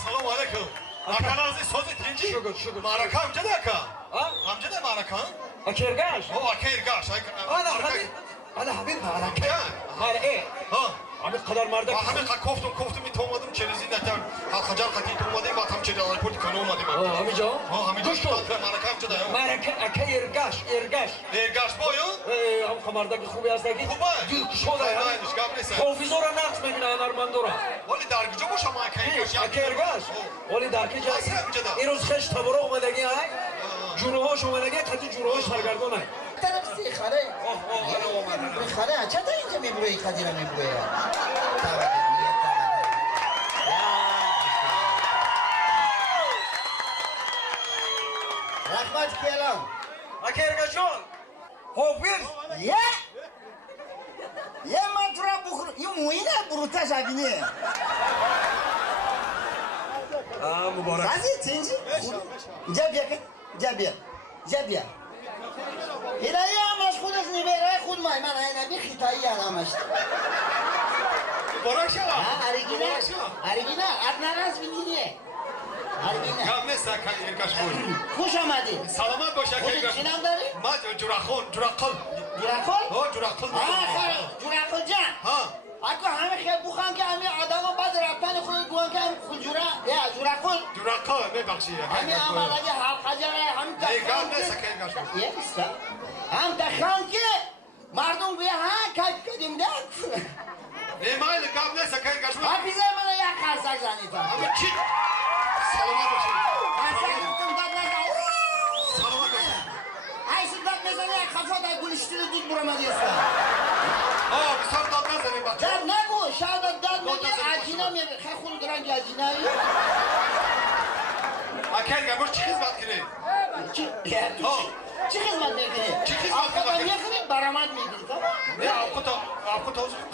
Assalomu alaykum. Akalaringiz so'zi tinchi? Shukur. Ma'raka hamjada aka. Ha? Hamjada ma'raka? Aka Ergash. O aka Ergash. Ana Habib ma'raka. Ya. Mana Ha. Hamid qadar marda. Hamid koftum to'madim chelizinatan. Hajar qati to'madim va ham cheli aeroport kana olmadim. Hamijon. Ha, Hamidjon ma'raka hamjada. Ma'raka aka Ergash. Ergash boyu? Ham qamardagi xubi azdagi. Xuba. Dil shoda. Aynish gaplesa. Hofizora naqs megina anarmandora. Вали даргижа бошам aka Ergash. Aka Ergash. Вали дарки Asli hamjada. Ирӯз хеш табора омадагӣ ай. Ҷуроҳош омадагӣ қати ҷуроҳош саргардон ай. طرف خره خره چطور اینجا میبروی قدیرا میبروی رحمت کلام Aka Ergash jon. Hofiz. یه مطرح بخور یه موینه بروتا شبینه Muborak. بازی تینجی جا بیا هدایه همش خودش میبره خود من نبی خیتایی همش Borak şala. ارگینه ادنراز بینیه ارگینه Games aka Ergash boyu. خوش آمدی Salamat boş aka خودت Ergash. چینم داری؟ Ma Curaqol. جورکل؟ Ha Curaqol. خیلی جورکل جان Ha. اگه همه خیلی بخوان که همه آدم بعد رفتن خود گوان که هم خجوره یا جورکل Curaqol ببخشید aka همه Ergash boyu. عمل اگه حجره هم Games تخان aka Ergash boyu. که هم تخان که مردم بیا ها کج کدیم ده Emayli Games aka Ergash boyu. حافظه من یک خرسک زنید Ama kim? Salamat olsun. خرسک زنید داد نزد Salamat olsun. ایسی داد نزد یک خفا در گلشتی رو دید برامدی است Aa bir sarı tatlı senin bak. داد نگو شاید داد میگه عجینه میگه خیلی خون درنگ عجینه ای Aker gel boş hizmet kiri. چی خدمت میکنی؟ چی خدمت آقا می‌کنی؟ میکنی برآمد میگیری تمام Ne avkuta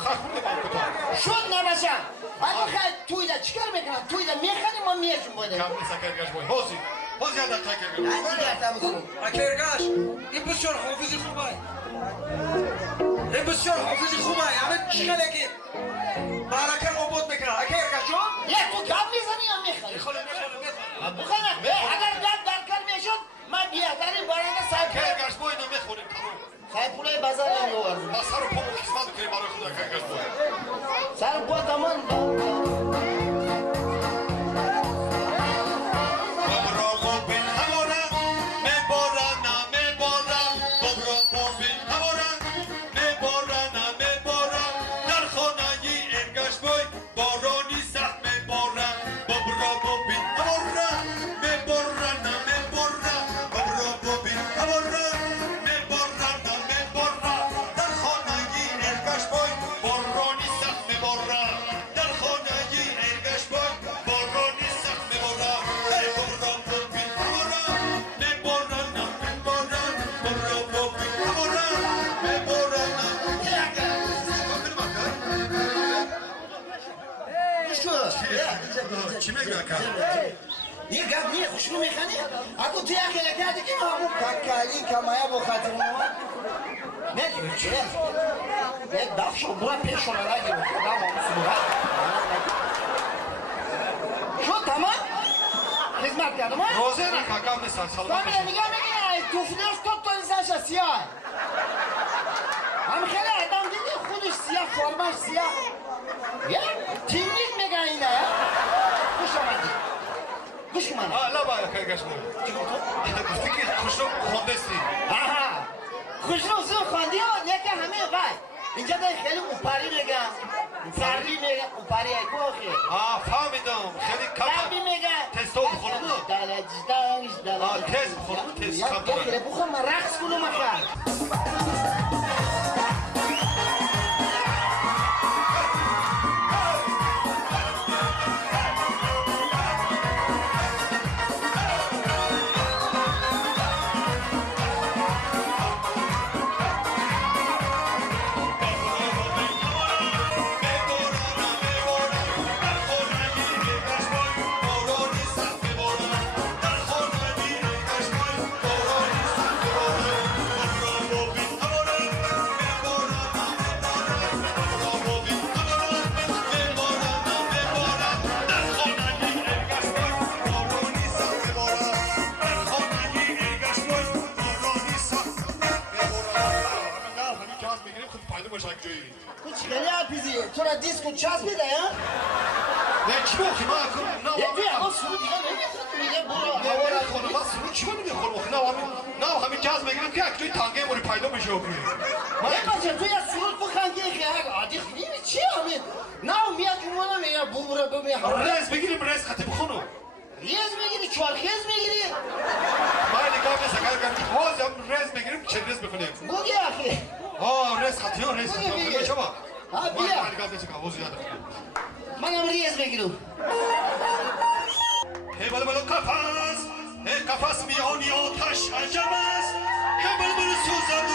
خرخ بوده avkuta. شد نباشم اگه خیلی توی ده چیکار میکنم توی ده میخوانی ما میشون بوده Games aka Ergash boyu. Hozi. Hozi ya da aka Ergash boyu. از دیگه ارتم کنم Aka Ergash. این بسیار حافظی خوب ای. این بسیار حافظی خوب ای. همه چیکاره که مa'raka obod میکنه. Aka Ergash jon. یه تو گم میزنی یا میخوانی؟ بخونم اگر گم درکار میشد من بیهترین بارانه صاحب Aka Ergash boyu ne mekhonim tamam. صاحب پولای بازار هم آوردم Bak sarı pamuk hizmet kiri bana kuda aka Ergash boyu. سر با دمان Bravo bin havora, me borana, me bora. Bravo bin havora, me borana, me bora. Dar khonayi Ergash boy, boroni sakh me bora. Bravo bin havora, me borana, me bora. Bravo bin havora, me borana, me bora. Dar khonayi Ergash boy, boroni sakh me bora. Dar khonayi Ergash boy, boroni sakh me bora. Hey, bravo bin havora, me borana, me bora. Bravo bin havora, me borana. Kime göre kan? یه گپ نیه خوشنو میخنی؟ اگه توی اخیره کردی که ما همون ککلی کمایه با خاطر ما نه دیگه چه؟ یک دفت شو برا پیش شما نگیرو خدا ماموسو برا شو تمام؟ خدمت کردم ها؟ روزه نکن کام نیستن سلام من میگم میگه توفیلش تو انسانش سیاه هم خیلی آدم دیدی خودش سیاه فرمش سیاه یا تیمیز میگه اینه خوش آمدی گوش کن Ha la bak Ergash boy. Gufti ki kuşlu kondesti. آها خوشنو سو خواندی ها یکی همه وای اینجا داری خیلی اوپاری میگم اوپاری میگم اوپاری ای کوخی Ha fahmidim. Kheli دربی kapı. میگم Testo بخورم. دلج tez بخورم tez یا kapı. بخیره بخور من رقص کنم اخر خود چسبیده یا؟ نه چی بخی ما نه یه توی اما سرود دیگه نمیخواد میگه برو هوا نه خونه ما سرود چی نمیخورم نه همین جاز میگیرم که اکتوی تانگه موری پیدا میشه یه بچه توی سرود بخند که خیلی عادی خیلی چی همین؟ نه میاد جمعه میگه برو ببین رز بگیریم رز خطی بخونو ریز میگیری چوارخیز میگیری؟ ما نگاه نیست اگر باز هم رز بگیریم چه رز بخونیم بگی اخی رز خطی ها رز خطی ها شما ها بیا ما نگاه نیست که حوض یادم منم ریز بگیرم هی بلبل قفس هی قفس میانی آتش عجب است هی بلبل سوزد و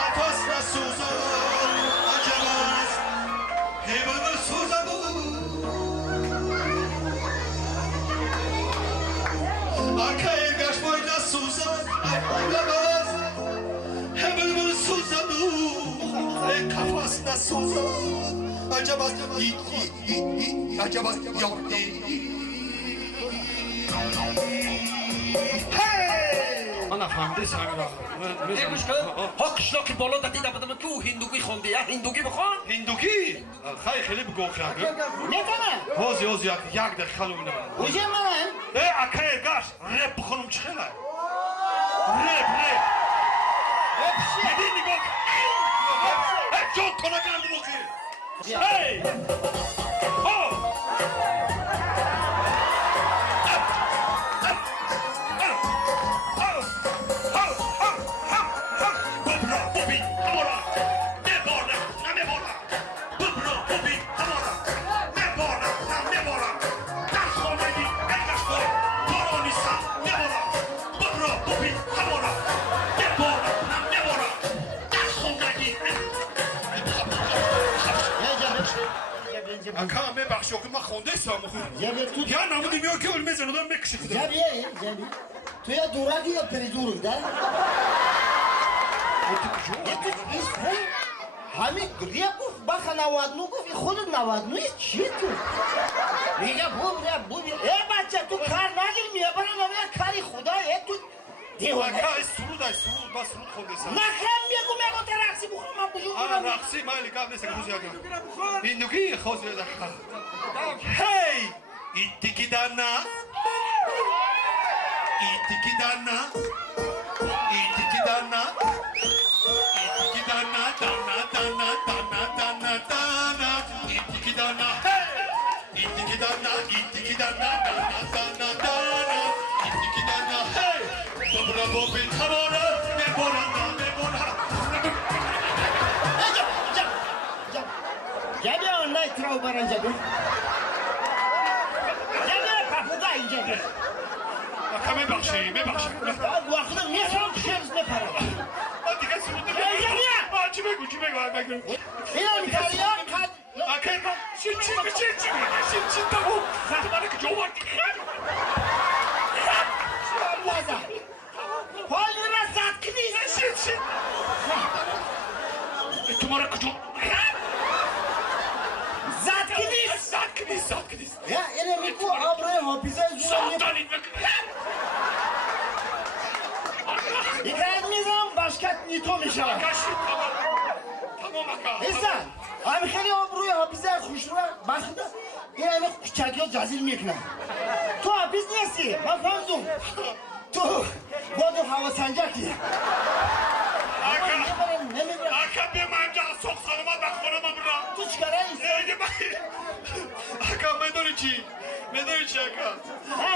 قفس نسوزد عجب است هی بلبل سوزد و اکه ایرگش باید نسوزد عجب است هی بلبل سوزد و هی قفس نسوزد عجب است عجب است من افهمده سنگ گوش کن ها قشلاقی بالا دیده بودم که او هندوگی خونده یا هندوگی بخوان هندوگی خیلی بگو خیلی نکنه هوزی یک دقیقه لومنه اوجه منم اکه گاش رپ بخونم چه خیلی رپ دیدی نگاه جون کنه کنم بخی هی اکا میبخشی که من خونده ایستم یا نمودی میاد که علمه زنودم میکشی خودم جبیه تو یا دورگی یا پریدورگ ده یه تو ایست همین گریه گفت بخ 99 گفت خودت 99 چی تو میگه بو ای بچه تو کار نگیر میگه برای نمیگه کاری خدا تو دیوانه اکا سرود با سرود خونده ایستم نخم میگو تا رقصی بخورم من بجور رقصی من لگم نیست که روزی اگر هندوگی خوز بیاد هی ایتیکی دانا ایتیکی دانا ایتیکی دانا ایتیکی دانا دانا دانا دانا دانا دانا ایتیکی دانا ایتیکی دانا ایتیکی دانا دانا دانا دانا ایتیکی دانا هی بابرا بابین خبارا میبورا میبورا جبه آنلاین تراو برن جبه پاپوگا این جبه میبخشی وقتا میخوام شرز نپرم دیگه سرود چی بگو اینا میکاری ها اکر چی تموم تو منو که جوان وازا حال را زد کنی تو منو که جوان زد کنی یا اینه میگو آبروی حافظه زورم ساختانید یکرد میزم باشکت نیتو میشه تمام اکا ایسان همه خیلی آبروی حافظه خوش رو بخده این همه کوچکی ها جزیل میکنه تو حافظ نیستی من فهمزم تو بادو هوا سنجاکی اکا بیا من جا سوخ سلامت بخورم برم تو چکاره ایستی؟ اکا میدونی چی اکا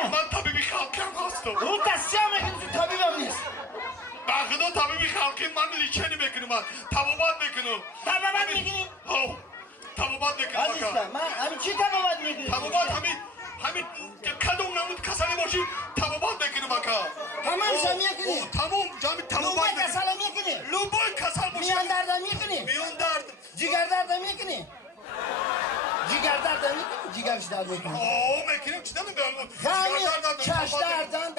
من طبیبی خلقم هستم اون تصیح هم اگه تو طبیبم نیست بخدا طبیبی خلقی من لیچنی بکنم من تبابات بکنم تبابت میکنی؟ تبابات بکنم عزیزم من همین چی تبابت میکنی؟ تبابات همین کدوم نمود کسانی باشی تبابات بکنم اکا همه شما میکنی؟ تمام جامی تبابات لوبای بکنم کسالا میکنی؟ لوبای کسال باشی میان دردم میکنی؟ میان درد جیگر دردم میکنی؟ جیگر دردم میکنی؟ جیگرش درد میکنی؟ میکنم چی نمیدونم چش دردن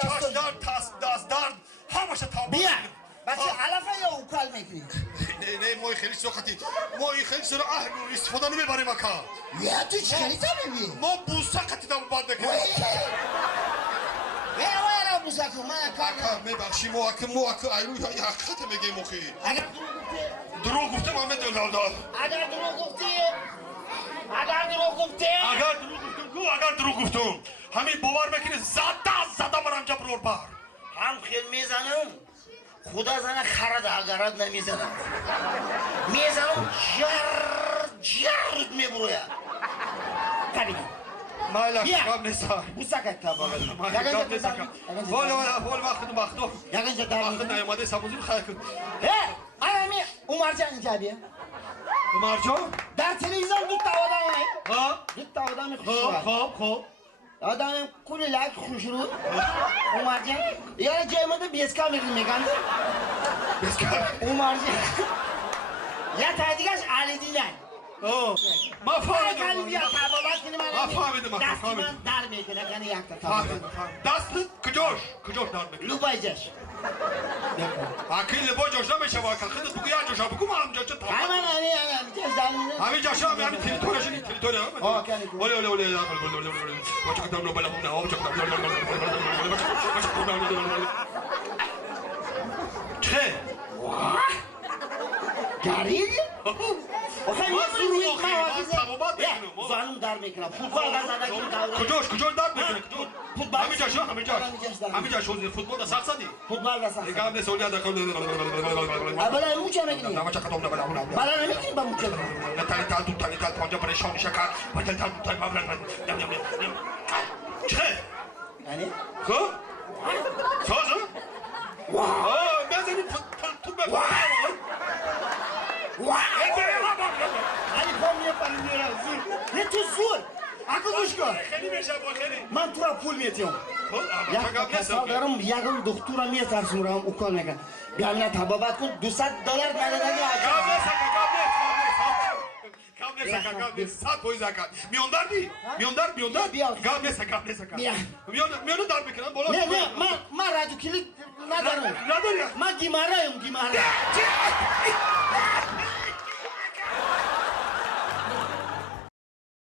دست درد همش تمام بیا بچه علفه یا اوکال میکنی؟ نه مای خیلی سختی مای خیلی سر استفاده نمیبریم اکا یا تو چی خیلی ببین؟ ما بوسه قطی تبابات بکنم وای بوسکو من کار اکا میبخشی مو اکا ایرو یا حقیقت میگه مخی اگر دروغ گفتم همه دلال اگر دروغ گفتی اگر دروغ گفته اگر دروغ گفتم گو اگر دروغ گفتم همین باور میکنی زده مرم جبرور بر هم خیلی میزنم خدا زنه خرد اگرد نمیزنم میزنم جرد میبرویم قبیدم مایلا بیا. کام نیسا bu sakat tabağı. مایلا کام نیسا ولی وقت Yakınca وقت darbe. نیامده سموزی خیلی کن He, anami Umarcan اینجا بیا. مرجان در تلویزیون دو تا آدم هست. ها دو تا آدم خوش خوب هست. خوب خوب آدم کلی لک خوش رو. Umarcan. یعنی جایمده بیسکا میگن. بسکر Umarcan. یا تادیگاش علی دینن. ما Kali فهمیدم بیا تبابت کنیم ما فهمیدم دستی من در میکنه کنه یک تا تبابت. دست کجاش دار میکنه لوبایجش. اکی لبا جاش نمیشه با که خودت بگو یا جاشا بگو ما هم جاشا تا Hemen hani bir در میده. همین جاشا همین تریتورش این تریتوره آه کنی کن. ولی ما چه کدام بالا هم نه چه Garip. O sen niye Mazlum böyle yok bir ya, mağaza? sababat Ya, bekliyorum, zanım dar bekliyorum. Futbol kazanacak davran. کجاش دار میکنه Futbol. همین جاشا همین جاش فوتبال da saksa değil Futbol kazan. Gamle solya da Abla mu çeme gidiyor? Nama çakatom da bana bana. Bana ne mi ben mu çeme? Natali tal tut tali tal panca pareşan şaka. Patel tal tut tal bablan. Yam yam yam. Çe. Yani? Ko? Söz mü? Aa, ben seni tut be. Hani kom yapalım diyorlar. Zul. Ne tuz zul? Akıl kuşku. Kheli meşa bu kheli. Ben tura pul mi yetiyorum? Ko? Ya Çakam ne sen? kasalarım yakın doktora mi yatarsın buram ukol mekan. Bir anne tababat kun $200 nerede açar? Gamle saka gamle. Gamle saka gamle. Sat boy zakat. Miondar değil. Miondar. Gamle saka. Miondar dar mekan. Bola. Ne ma radyo kilit nadarım. Radar ya. Ma gimarayım gimara.